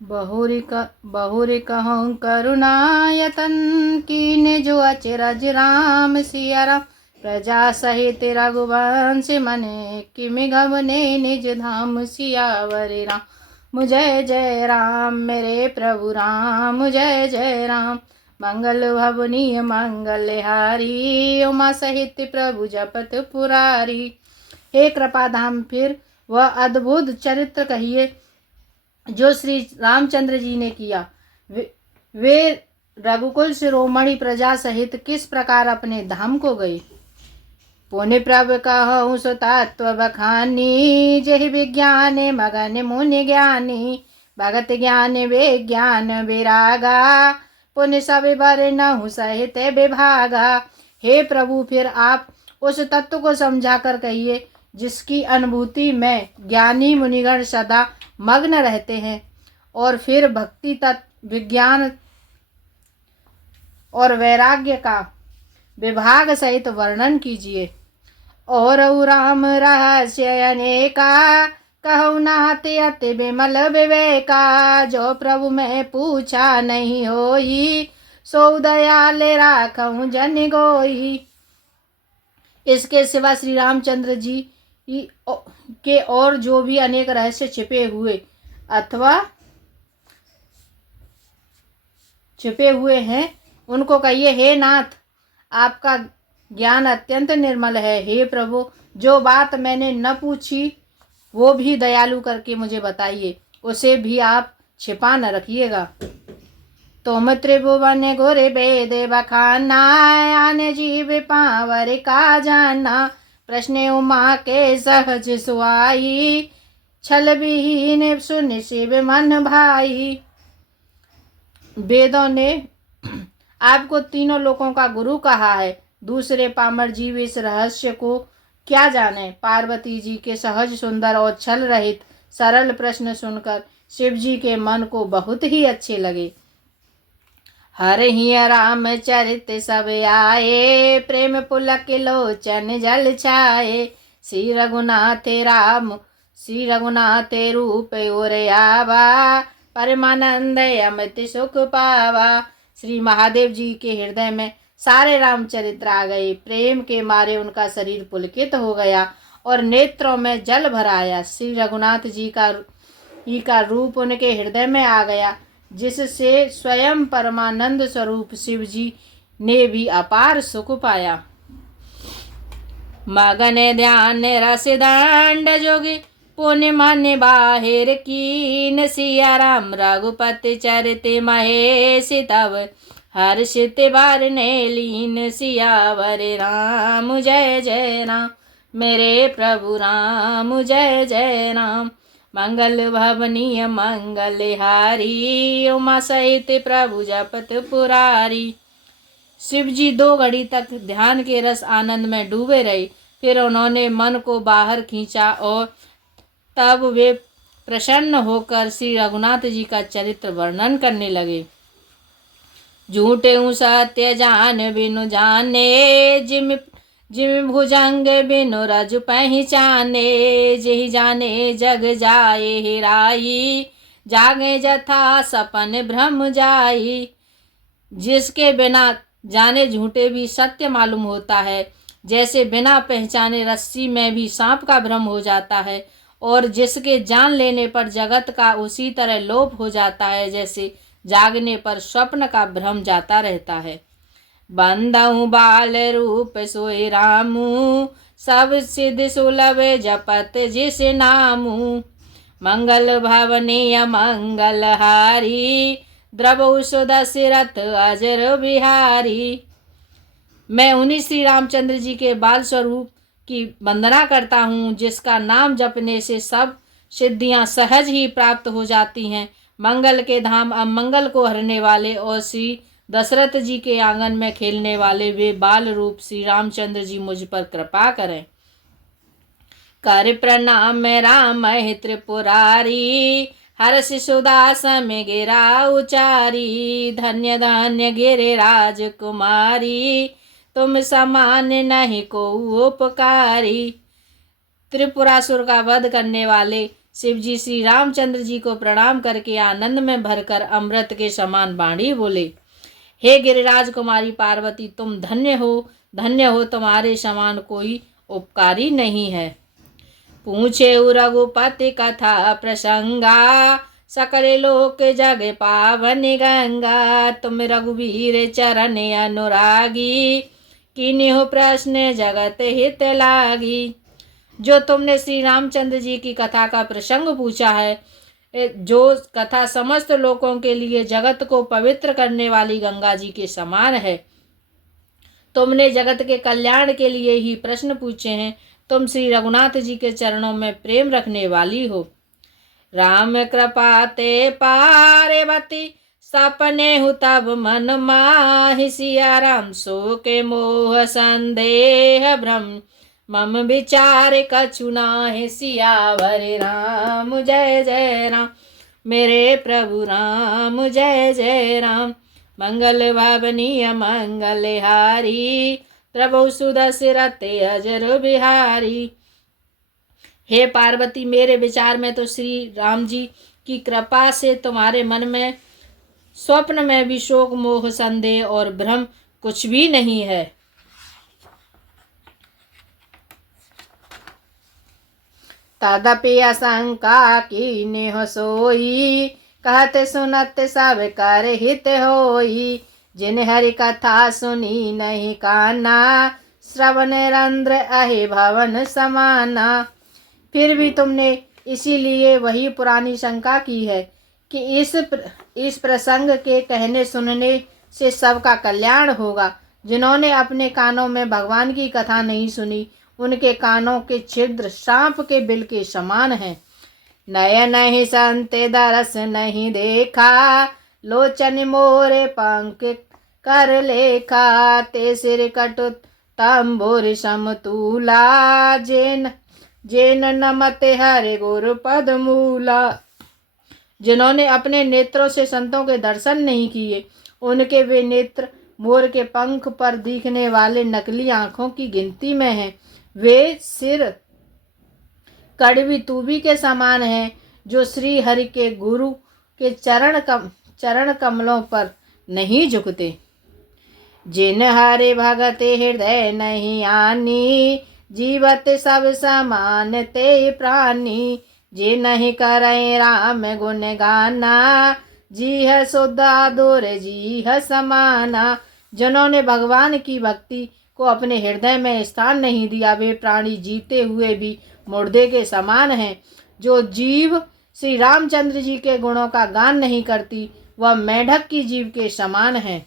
बहुरी कहूँ करुणायतन कीने जो अचरज राम सिया राम। प्रजा सहित रघुवंश मने किमि गमने निज धाम सियावर राम। जय जय राम मेरे प्रभु राम जय जय राम। मंगल भवनीय मंगलहारी उमा सहित प्रभु जपत पुरारी। हे कृपाधाम फिर वह अद्भुत चरित्र कहिए जो श्री रामचंद्र जी ने किया। वे रघुकुल शिरोमणि प्रजा सहित किस प्रकार अपने धाम को गए। पुण्य प्रभ कहूँ सो तत्व बखानी जहि विज्ञान मगन मुनि ज्ञानी। भगत ज्ञान विज्ञान विरागा पुण्य सब बरनहु सहित विभागा। हे प्रभु फिर आप उस तत्व को समझा कर कहिए जिसकी अनुभूति में ज्ञानी मुनिगण सदा मग्न रहते हैं। और फिर भक्ति तत्व विज्ञान और वैराग्य का विभाग सहित वर्णन कीजिए। और राम रहस्य अनेका कहु नाते अति विमल विवेका। जो प्रभु में पूछा नहीं होई सो दयाल राखऊं जन गोई। इसके सिवा श्री रामचंद्र जी के और जो भी अनेक रहस्य छिपे हुए हैं उनको कहिए, हे नाथ आपका ज्ञान अत्यंत निर्मल है। हे प्रभु जो बात मैंने न पूछी वो भी दयालु करके मुझे बताइए, उसे भी आप छिपा न रखिएगा। तुम त्रिभुवन गुर वेद बखाना आने जीव पावर का जाना। प्रश्न उमा के सहज सुआई छल विहीन सुन शिव मन भाई। वेदों ने आपको तीनों लोकों का गुरु कहा है, दूसरे पामर जीव इस रहस्य को क्या जाने। पार्वती जी के सहज सुंदर और छल रहित सरल प्रश्न सुनकर शिव जी के मन को बहुत ही अच्छे लगे। हर ही राम चरित सब आए प्रेम पुलक लोचन जल छाए। श्री रघुनाथ रूप और आवा परमानंद अमित सुख पावा। श्री महादेव जी के हृदय में सारे रामचरित्र आ गए। प्रेम के मारे उनका शरीर पुलकित हो गया और नेत्रों में जल भर आया। श्री रघुनाथ जी का रूप उनके हृदय में आ गया, जिससे स्वयं परमानंद स्वरूप शिव जी ने भी अपार सुख पाया। मगन ध्यान रस दंड जोगी पुण्य मन बाहिर कीन। सिया राम रघुपति चरित महेश तव हर्षित बारने लीन। सियावर राम जय जय राम मेरे प्रभु राम जय जय राम। मंगल भवनीय मंगलहारी उमा सहित प्रभु जपत पुरारी। शिव जी 2 घड़ी तक ध्यान के रस आनंद में डूबे रहे। फिर उन्होंने मन को बाहर खींचा और तब वे प्रसन्न होकर श्री रघुनाथ जी का चरित्र वर्णन करने लगे। झूठे सत्य जान बिनु जाने जिम भुजंग बिनु रज पहचाने। जहि जाने जग जाए हिराई जागे जथा सपन भ्रम जाई। जिसके बिना जाने झूठे भी सत्य मालूम होता है, जैसे बिना पहचाने रस्सी में भी सांप का भ्रम हो जाता है। और जिसके जान लेने पर जगत का उसी तरह लोप हो जाता है, जैसे जागने पर स्वप्न का भ्रम जाता रहता है। बंदहु बाल रूप सोई रामू सब सिद्ध सुलभ जपत जिस नामू। मंगल भवनीय मंगलहारी द्रवौ सुदशरथ अजर बिहारी। मैं उन्हीं श्री रामचंद्र जी के बाल स्वरूप की वंदना करता हूँ, जिसका नाम जपने से सब सिद्धियां सहज ही प्राप्त हो जाती हैं। मंगल के धाम अमंगल को हरने वाले और श्री दशरथ जी के आंगन में खेलने वाले वे बाल रूप श्री रामचंद्र जी मुझ पर कृपा करें। कर प्रणाम राम त्रिपुरारी हर्ष सुदास में गिरा उचारी। धन्य धन्य गिरे राजकुमारी तुम समान नहीं को उपकारी। त्रिपुरासुर का वध करने वाले शिव जी श्री रामचंद्र जी को प्रणाम करके आनंद में भरकर अमृत के समान बाणी बोले, हे गिरिराज कुमारी पार्वती, तुम धन्य हो, तुम्हारे समान कोई उपकारी नहीं है। पूछे रघुपति कथा प्रसंगा, सकल लोक जग पावन गंगा। तुम रघुवीर चरण अनुरागी, किन्हीं प्रश्न जगत हित लागी। जो तुमने श्री रामचंद्र जी की कथा का प्रसंग पूछा है, जो कथा समस्त लोगों के लिए जगत को पवित्र करने वाली गंगा जी के समान है। तुमने जगत के कल्याण के लिए ही प्रश्न पूछे हैं। तुम श्री रघुनाथ जी के चरणों में प्रेम रखने वाली हो। राम कृपा ते पार्वती, सपने हु तब मन माहि। सिया राम सो के मोह संदेह भ्रम, मम विचार कछु नाहि। सियावर राम जय जय राम, मेरे प्रभु राम जय जय राम। मंगल भावनीय मंगल हारी, प्रभु सुदशरथ अजर बिहारी। हे पार्वती, मेरे विचार में तो श्री राम जी की कृपा से तुम्हारे मन में स्वप्न में भी शोक मोह संदेह और भ्रम कुछ भी नहीं है। तदपि आशंका कीन्हे हो सोई, कहते सुनत सब कर हित होई। जिन हरि कथा सुनी नहीं काना, श्रवण रंध्र अहि भवन समाना। फिर भी तुमने इसीलिए वही पुरानी शंका की है कि इस प्रसंग के कहने सुनने से सबका कल्याण होगा। जिन्होंने अपने कानों में भगवान की कथा नहीं सुनी, उनके कानों के छिद्र सांप के बिल के समान हैं। नयन ही संत दरस नहीं देखा, लोचन मोरे पंख कर लेखा। ते सिर कटु तंबुर समतूला, जेन नमते हरे गुरु पद मूला। जिन्होंने अपने नेत्रों से संतों के दर्शन नहीं किए, उनके वे नेत्र मोर के पंख पर दिखने वाले नकली आंखों की गिनती में हैं। वे सिर कड़वी तूबी के समान हैं, जो श्री हरि के गुरु के चरण कमलों पर नहीं झुकते। जिन हरे भगत हृदय नहीं आनी, जीवत सब समान ते प्राणी। जे नहीं करे राम गुण गाना, जी है सुधा दूर जी है समाना। जिन्होंने भगवान की भक्ति को अपने हृदय में स्थान नहीं दिया, वे प्राणी जीते हुए भी मुर्दे के समान हैं। जो जीव श्री रामचंद्र जी के गुणों का गान नहीं करती, वह मेढक की जीव के समान है।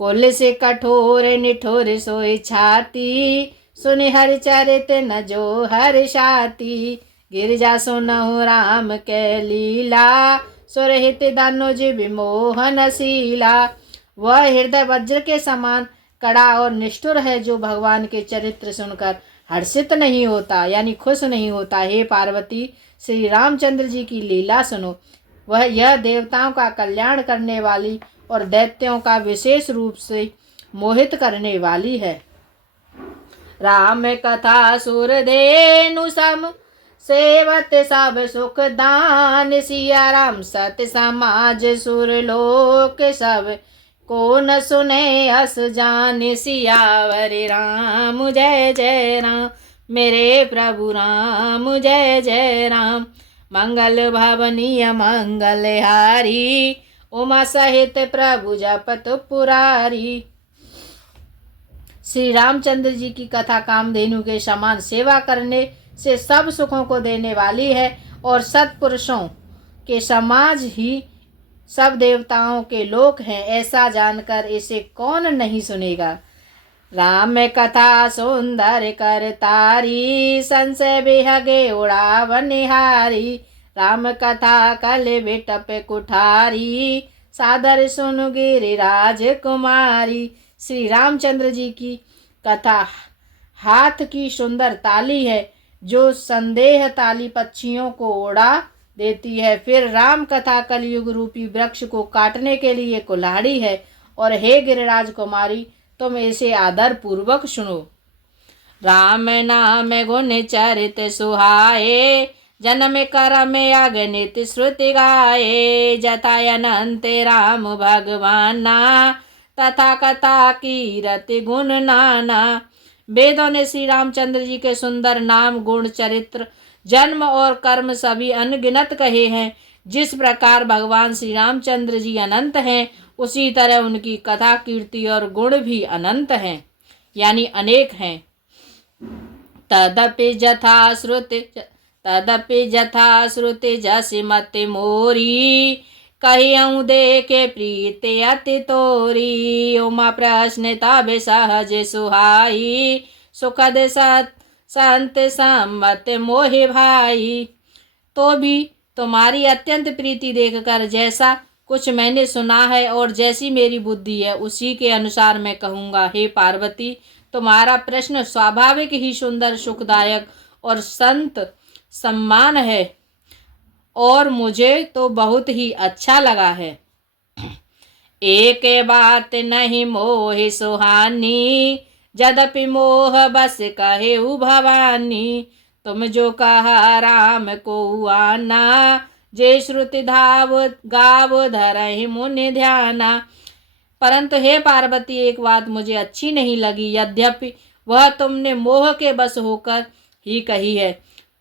कुल से कठोर निठोर सोई छाती, सुनि हरि चरित न जो हर्षाती। गिरजा सुनहु राम के लीला, सुरहित धनुज विमोहन शीला। वह हृदय वज्र के समान कड़ा और निष्ठुर है, जो भगवान के चरित्र सुनकर हर्षित नहीं होता, यानी खुश नहीं होता। हे पार्वती, श्री रामचंद्र जी की लीला सुनो। वह यह देवताओं का कल्याण करने वाली और दैत्यों का विशेष रूप से मोहित करने वाली है। राम कथा सुर धेनु सम, सेवत सब सुख दान। सिया राम सत्य समाज सुर लोक सब, को न सुने अस जान। सियावर राम जय जय राम, मेरे प्रभु राम जय जय राम। मंगल भवनीय मंगल हारी, उमा सहित प्रभु जपत पुरारी। श्री रामचंद्र जी की कथा कामधेनु के समान सेवा करने से सब सुखों को देने वाली है, और सत्पुरुषों के समाज ही सब देवताओं के लोक हैं। ऐसा जानकर इसे कौन नहीं सुनेगा। राम कथा सुंदर कर तारी, संशय बिहगे उड़ावन हारी। राम कथा कल बिटप कुठारी, सादर सुन गिरिराज कुमारी। श्री रामचंद्र जी की कथा हाथ की सुंदर ताली है, जो संदेह ताली पक्षियों को उड़ा देती है। फिर राम कथा कलयुग रूपी वृक्ष को काटने के लिए कुल्हाड़ी है। और हे गिरिराज कुमारी, तुम इसे आदर पूर्वक सुनो। राम नाम गुण चरित सुहाए, जन्म कर्म अगणित श्रुति गाए, जथा अनंत राम भगवाना, तथा कथा कीरति गुण नाना। वेदों ने श्री रामचंद्र जी के सुंदर नाम, गुण, चरित्र, जन्म और कर्म सभी अनगिनत कहे हैं। जिस प्रकार भगवान श्री रामचंद्र जी अनंत हैं, उसी तरह उनकी कथा, कीर्ति और गुण भी अनंत हैं, यानी अनेक हैं। तदपि जथा श्रुति जसि मति मोरी, कहियऊँ देखे प्रीति अति तोरी। उमा प्रश्न तब सहज सुहाई, सुखद संत सम्मत मोहि भाई। तो भी तुम्हारी अत्यंत प्रीति देखकर जैसा कुछ मैंने सुना है और जैसी मेरी बुद्धि है, उसी के अनुसार मैं कहूँगा। हे पार्वती, तुम्हारा प्रश्न स्वाभाविक ही सुंदर, सुखदायक और संत सम्मान है, और मुझे तो बहुत ही अच्छा लगा है। एक बात नहीं मोहि सुहानी, यद्यपि मोह बस कहे भवानी। तुम जो कहा राम को आना, जे श्रुति धाव गाव धरहि मुनि ध्याना। परंतु हे पार्वती, एक बात मुझे अच्छी नहीं लगी, यद्यपि वह तुमने मोह के बस होकर ही कही है।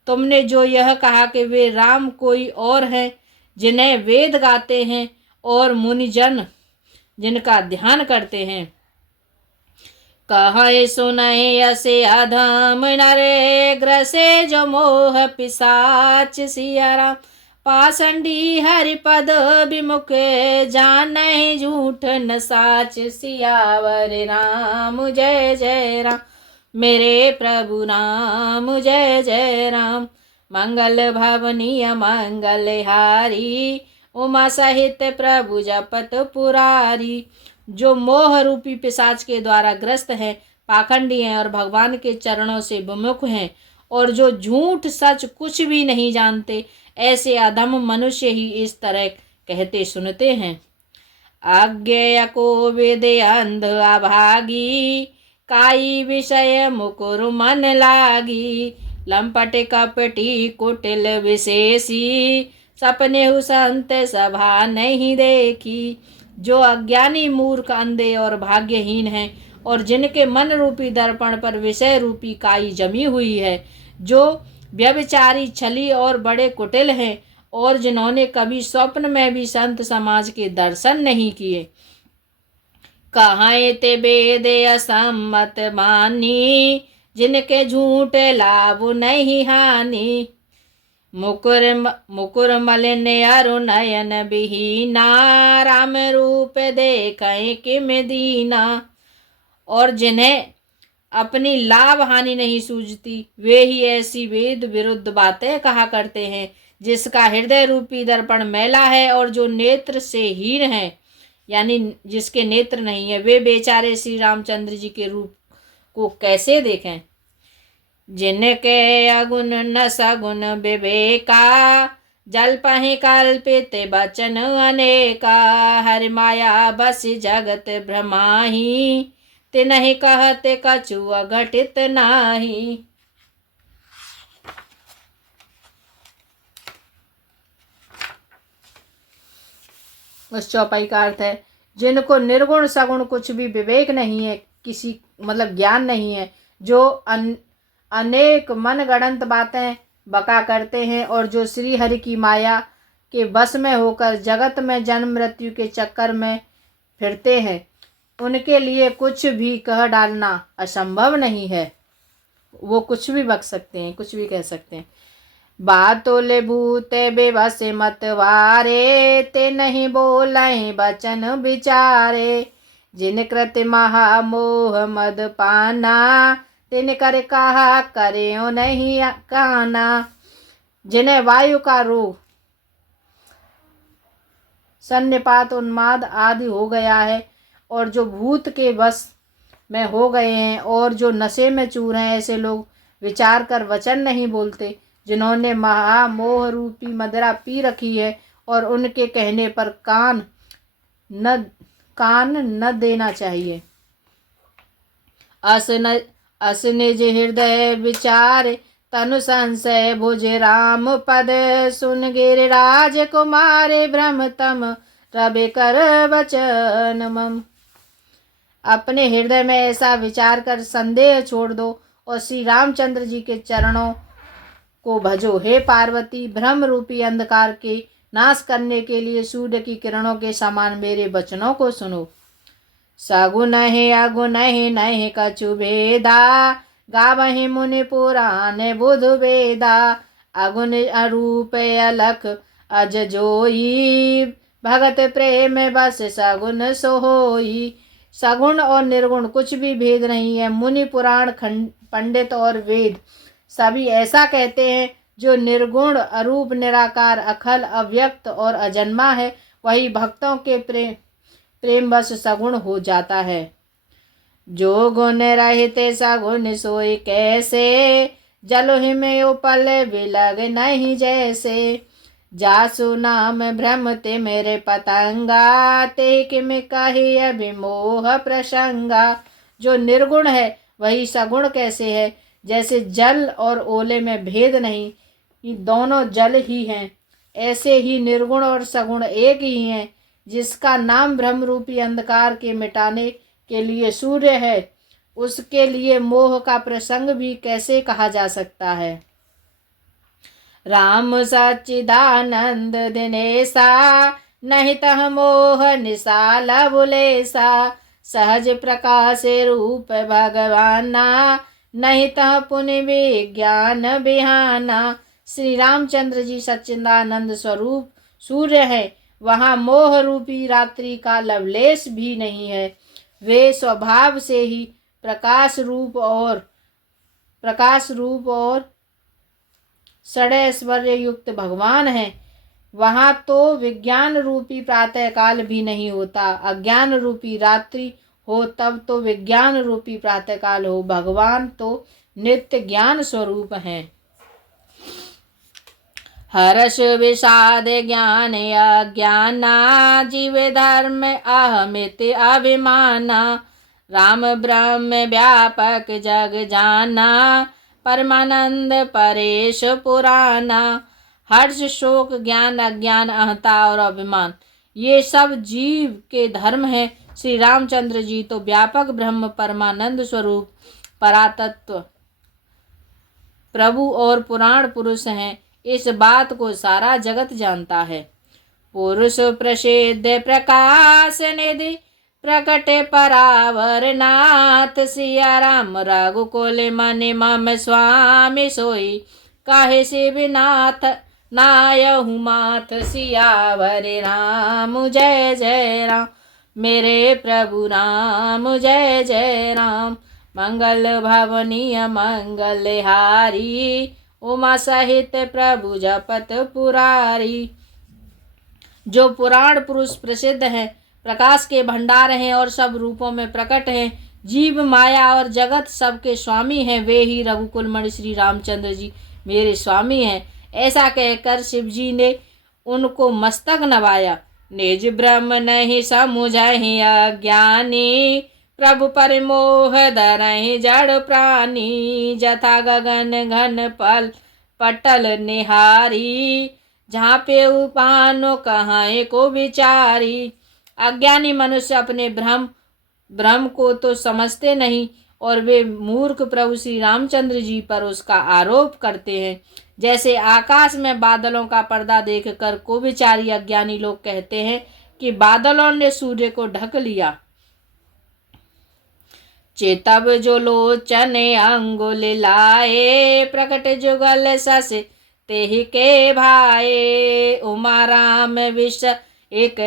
तुमने जो यह कहा कि वे राम कोई और हैं, जिन्हें वेद गाते हैं और मुनिजन जिनका ध्यान करते हैं। कहे सुनहि असे अधम नरे, ग्रसे जो मोह पिशाच। सिया राम पाषंडी हरिपद विमुख, जानहि झूठ न साच। सियावर राम जय जय राम, मेरे प्रभु राम जय जय राम। मंगल भवनीय मंगल हारी, उमा सहित प्रभु जपत पुरारी। जो मोह रूपी पिशाच के द्वारा ग्रस्त हैं, पाखंडी हैं और भगवान के चरणों से विमुख हैं, और जो झूठ सच कुछ भी नहीं जानते, ऐसे अधम मनुष्य ही इस तरह कहते सुनते हैं। अज्ञेय को वेदे अंध अभागी, काई विषय मुकुर मन लागी। लंपट कपटी कुटिल विशेषी, सपने हु संत सभा नहीं देखी। जो अज्ञानी मूर्ख अंधे और भाग्यहीन हैं, और जिनके मन रूपी दर्पण पर विषय रूपी काई जमी हुई है, जो व्यभिचारी, छली और बड़े कुटिल हैं, और जिन्होंने कभी स्वप्न में भी संत समाज के दर्शन नहीं किए। कहाँ ते वेद असम्मत मानी, जिनके झूठ लाभ नहीं हानि। मुकुर मलिन अरु नयन बिहीना, राम रूप देखें किम दीना। और जिन्हें अपनी लाभ हानि नहीं सूझती, वे ही ऐसी वेद विरुद्ध बातें कहा करते हैं। जिसका हृदय रूपी दर्पण मैला है और जो नेत्र से हीन है, यानी जिसके नेत्र नहीं है, वे बेचारे श्री रामचंद्र जी के रूप को कैसे देखें। जिनके अगुण न सगुण विवेका, जल पहि कल्पित बचन अनेका। हरि माया बस जगत भ्रमाही, तिन्हि कहते कछु अघटित नाही। उस चौपाई का अर्थ है, जिनको निर्गुण सगुण कुछ भी विवेक नहीं है, किसी मतलब ज्ञान नहीं है, जो अनेक मनगढ़ंत बातें बका करते हैं, और जो श्री हरि की माया के बस में होकर जगत में जन्म मृत्यु के चक्कर में फिरते हैं, उनके लिए कुछ भी कह डालना असंभव नहीं है। वो कुछ भी बक सकते हैं, कुछ भी कह सकते हैं। बातोले भूते बेबस मतवारे, ते नहीं बोले बचन विचारे। जिन कृत महामोह मद पाना, तिन कर कहा करेओ नहीं काना। जिन्हें वायु का रोग, सन्निपात, उन्माद आदि हो गया है, और जो भूत के बस में हो गए हैं, और जो नशे में चूर हैं, ऐसे लोग विचार कर वचन नहीं बोलते। जिन्होंने महामोह रूपी मदिरा पी रखी है, और उनके कहने पर कान न देना चाहिए। अस निज हृदय विचार, तनु संशय भुज राम पद, सुन गिरिराज कुमारे भ्रम तम रवि कर वचन मम। अपने हृदय में ऐसा विचार कर संदेह छोड़ दो और श्री रामचंद्र जी के चरणों को भजो। हे पार्वती, भ्रम रूपी अंधकार के नाश करने के लिए सूर्य की किरणों के समान मेरे वचनों को सुनो। सगुन है अगुन है नहीं कछु भेदा, गावहि मुनि पुराण बुध वेदा। अगुन अरूप अलख अज जोई, भगत प्रेम बस सगुन सोई। सगुण और निर्गुण कुछ भी भेद नहीं है। मुनि पुराण पंडित और वेद सभी ऐसा कहते हैं। जो निर्गुण अरूप निराकार अखल अव्यक्त और अजन्मा है, वही भक्तों के प्रेम बस सगुण हो जाता है। जो गुण रहते सगुण सोई कैसे, जल हिमयो पल बिलग नहीं जैसे। जासु नाम भ्रम ते मेरे पतंगा, ते किम कही अभिमोह प्रसंगा। जो निर्गुण है वही सगुण कैसे है, जैसे जल और ओले में भेद नहीं, ये दोनों जल ही हैं। ऐसे ही निर्गुण और सगुण एक ही हैं। जिसका नाम भ्रम रूपी अंधकार के मिटाने के लिए सूर्य है, उसके लिए मोह का प्रसंग भी कैसे कहा जा सकता है। राम सच्चिदानंद दिनेसा, नहीं तह मोह निसाल बुलेसा। सहज प्रकाश रूप भगवाना, नहीं तह पुनि विज्ञान बिहाना। श्री रामचंद्र जी सच्चिदानंद स्वरूप सूर्य है, वहाँ मोह रूपी रात्रि का लवलेश भी नहीं है। वे स्वभाव से ही प्रकाश रूप और षडैश्वर्य युक्त भगवान हैं। वहाँ तो विज्ञान रूपी प्रातः काल भी नहीं होता। अज्ञान रूपी रात्रि हो तब तो विज्ञान रूपी प्रातः काल हो। भगवान तो नित्य ज्ञान स्वरूप हैं। हर्ष विषाद ज्ञान अज्ञाना, जीव धर्म अहमिति अभिमाना। राम ब्रह्म व्यापक जग जाना, परमानंद परेश पुराना। हर्ष शोक ज्ञान अज्ञान अहंता और अभिमान, ये सब जीव के धर्म हैं। श्री रामचंद्र जी तो व्यापक ब्रह्म परमानंद स्वरूप परातत्व प्रभु और पुराण पुरुष हैं। इस बात को सारा जगत जानता है। पुरुष प्रसिद्ध प्रकाश निधि, प्रकट परावर नाथ। सिया राम रघुकुल मन मम स्वामी सोई, काहे शिवनाथ नायहु माथ। सियावर राम जय जय राम, मेरे प्रभु राम जय जय राम। मंगल भवनीय मंगलहारी, उमा सहित प्रभु जपत पुरारी। जो पुराण पुरुष प्रसिद्ध हैं, प्रकाश के भंडार हैं और सब रूपों में प्रकट हैं, जीव माया और जगत सबके स्वामी हैं, वे ही रघुकुल मणि श्री रामचंद्र जी मेरे स्वामी हैं। ऐसा कहकर शिव जी ने उनको मस्तक नवाया। निज ब्रह्म नहीं समुझहि अज्ञानी, प्रभु पर मोह धरहि जड़ प्राणी। जथा गगन घन पल पटल निहारी, जहाँ पे उपानो कहाँ को विचारी। अज्ञानी मनुष्य अपने भ्रम को तो समझते नहीं और वे मूर्ख प्रभु श्री रामचंद्र जी पर उसका आरोप करते हैं। जैसे आकाश में बादलों का पर्दा देखकर कुविचारी अज्ञानी लोग कहते हैं कि बादलों ने सूर्य को ढक लिया। चेतब जो लोचन अंगुल लाए, प्रकट जुगल सस तेहि के भाए। उमा राम विष एक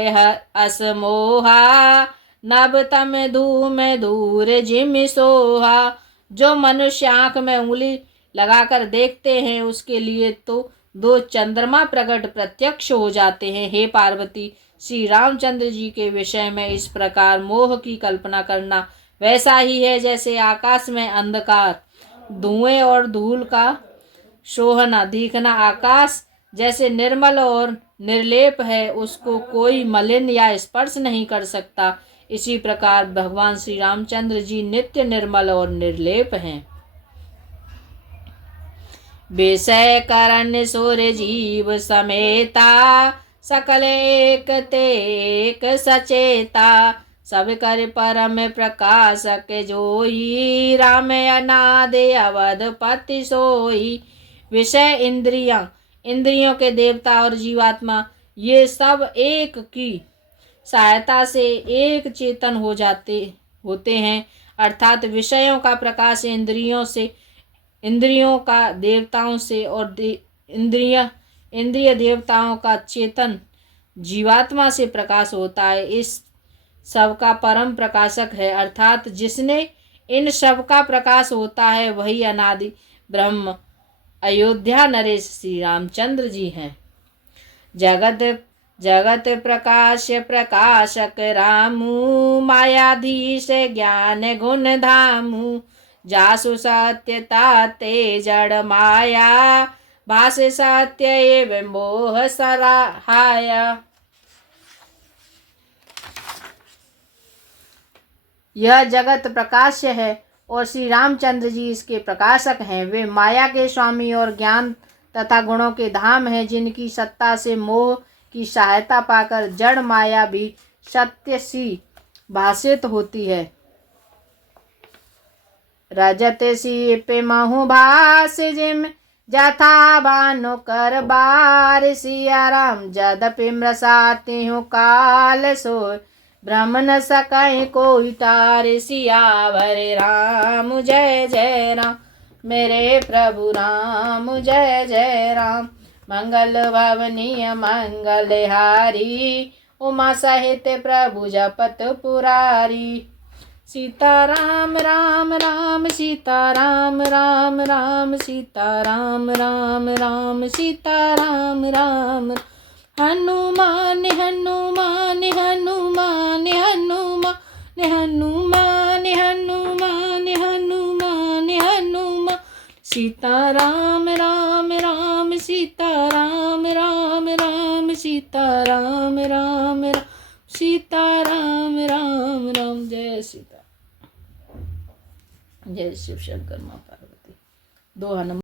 असमोहा, नभ तम धूम दूर जिम सोहा। जो मनुष्य आंख में उंगली लगाकर देखते हैं, उसके लिए तो दो चंद्रमा प्रकट प्रत्यक्ष हो जाते हैं। हे पार्वती, श्री रामचंद्र जी के विषय में इस प्रकार मोह की कल्पना करना वैसा ही है जैसे आकाश में अंधकार, धुएं और धूल का शोहना दिखना। आकाश जैसे निर्मल और निर्लेप है, उसको कोई मलिन या स्पर्श नहीं कर सकता। इसी प्रकार भगवान श्री रामचंद्र जी नित्य निर्मल और निर्लेप हैं। विषय करण सुर जीव समेता, सकल एक तेक सचेता। सब कर परम प्रकाशक जोई, राम अनादि अवधपति सोई। विषय इंद्रियों के देवता और जीवात्मा, ये सब एक की सहायता से एक चेतन होते हैं। अर्थात विषयों का प्रकाश इंद्रियों का देवताओं से और इंद्रिय देवताओं का चेतन जीवात्मा से प्रकाश होता है। इस सब का परम प्रकाशक है, अर्थात जिसने इन सब का प्रकाश होता है वही अनादि ब्रह्म अयोध्या नरेश श्री रामचंद्र जी हैं। जगत प्रकाश प्रकाशक रामू, मायाधीश ज्ञान गुण धामू। जासु सत्यता ते जड़ माया, भास सत्य एवं मोह सराहाया। यह जगत प्रकाश्य है और श्री रामचंद्र जी इसके प्रकाशक हैं। वे माया के स्वामी और ज्ञान तथा गुणों के धाम हैं, जिनकी सत्ता से मोह की सहायता पाकर जड़ माया भी सत्य सी भाषित होती है। रजत सी पे महु भास जिम, जथा भानु कर बार। सिया राम जदपि मृषाते हूँ काल सोय, ब्रह्म न सकहि कोई तार। सियावर राम जय जय राम, मेरे प्रभु राम जय जय राम। मंगल भवनीय मंगलहारी, उमा सहित प्रभु जपत पुरारी। सीता राम राम राम सीता राम राम राम, सीता राम राम राम सीता राम राम। हनुमान हनुमान हनुमान हनुमान हनुमान हनुमान हनुमान हनुमान। सीता राम राम राम सीता राम राम राम, सीता राम राम राम सीता राम राम राम। जय सीता, जय शिव शंकर माँ पार्वती। 2 हनुमान।